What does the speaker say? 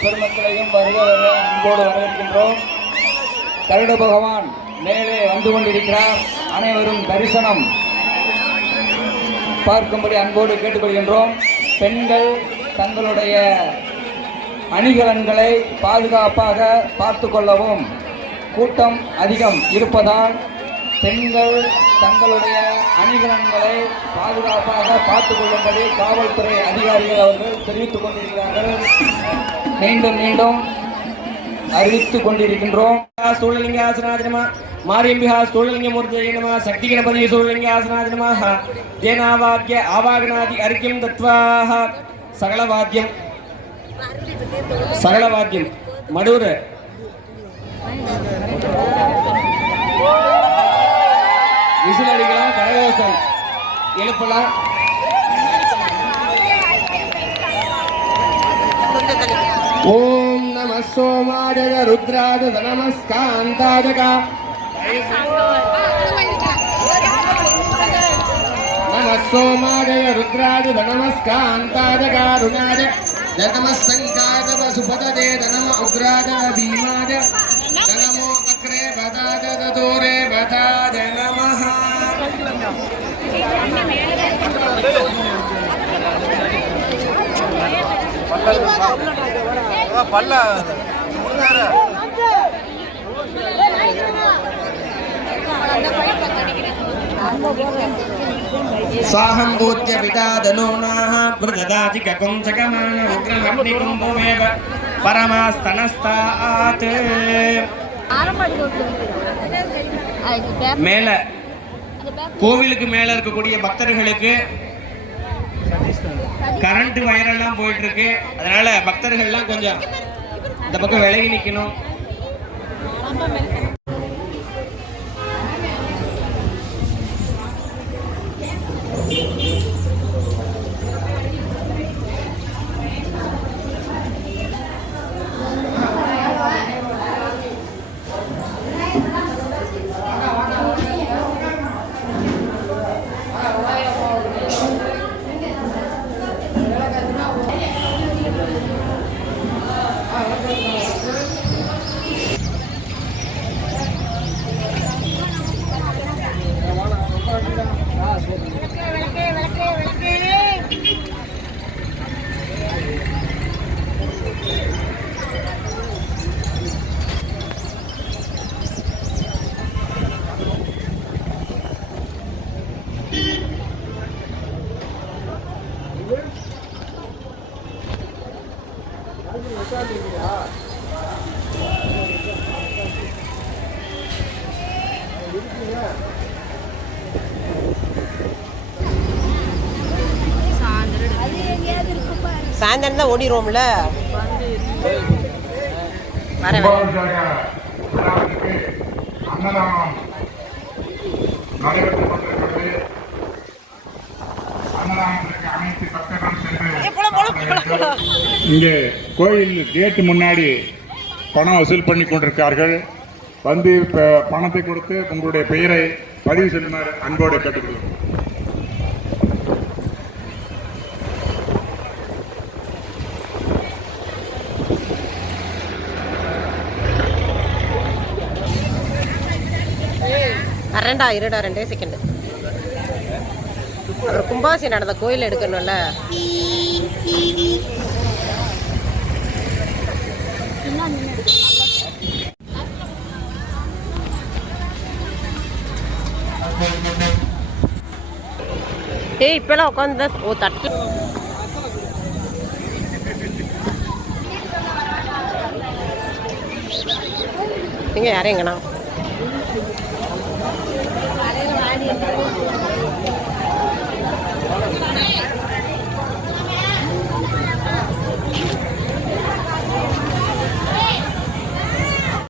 பெருமக்களையும் வருக வருக அன்போடு வரவேற்கின்றோம். கருட பகவான் மேலே வந்து கொண்டிருக்கிறார். அனைவரும் தரிசனம் பார்க்கும்படி அன்போடு கேட்டுக்கொள்கின்றோம். பெண்கள் தங்களுடைய அணிகலன்களை பாதுகாப்பாக பார்த்து கொள்ளவும். கூட்டம் அதிகம் இருப்பதால் பெண்கள் தங்களுடைய அணிகலன்களை பாதுகாப்பாக பார்த்துக் கொள்ளும்படி காவல்துறை அதிகாரிகள் அவர்கள் தெரிவித்துக் கொண்டிருக்கிறார்கள். மீண்டும் மீண்டும் அறிவித்துக் கொண்டிருக்கின்றோம். சூழலிங்காசனாதினமா மாரியம்பிகா சூழலிங்கமூர்த்தியை நம சக்தி கணபதி சூழலிங்காசனாதினமாக தேனாவாக்கிய ஆவாகனாதி அர்க்கியம் தத்வாஹ சகலவாத்தியம் மடூர் விசில் அடிக்கலாம், கரகோஷம் எழுப்பலாம். ஓம் நம சோமாய ருத்ராஜ நமஸ்காந்தாய நம சோமாய ருத்ராஜ நமஸ்காந்தாய காருணாய நம சங்காய சுபதே நம உக்ராஜ பீமாய நமோ அக்ரே வதாஜ ததோரே வதாஜ நமஹ. சாஹம்பூத்ய விதாதனோனாஹ வ்ருததாதி ககும்சகமான ருக்ரமக்னிகும்புமேவ பரமாஸ்தனஸ்தாத். மேல கோவிலுக்கு மேல இருக்கக்கூடிய பக்தர்களுக்கு கரண்ட் வயரெல்லாம் போயிட்டு இருக்கு. அதனால பக்தர்கள்லாம் கொஞ்சம் இந்த பக்கம் விலகி நிக்கணும். சாயந்தரம் தான் ஓடிடுவோம்ல. அன்னதானம் நடைபெற்றுக் கொண்டிருக்கிறது. அன்னதானத்திற்கு அனைத்து பக்தர்களும் சென்று இங்கே கோயில் கேட்டு முன்னாடி பணம் வசூல் பண்ணி கொண்டிருக்கார்கள். வந்து பணத்தை கொடுத்து உங்களுடைய பெயரை பதிவு செய்யுமாறு அன்போடு கேட்டுக்கொள்கிறோம். ரெண்டா இருடா 2 செகண்ட். அப்புறம் கும்பாசி நடந்த கோயில் எடுக்கணும்ல. ஏய் இப்பெல்லாம் உட்காந்து ஓ தட்டு எங்க யாரும் எங்கண்ணா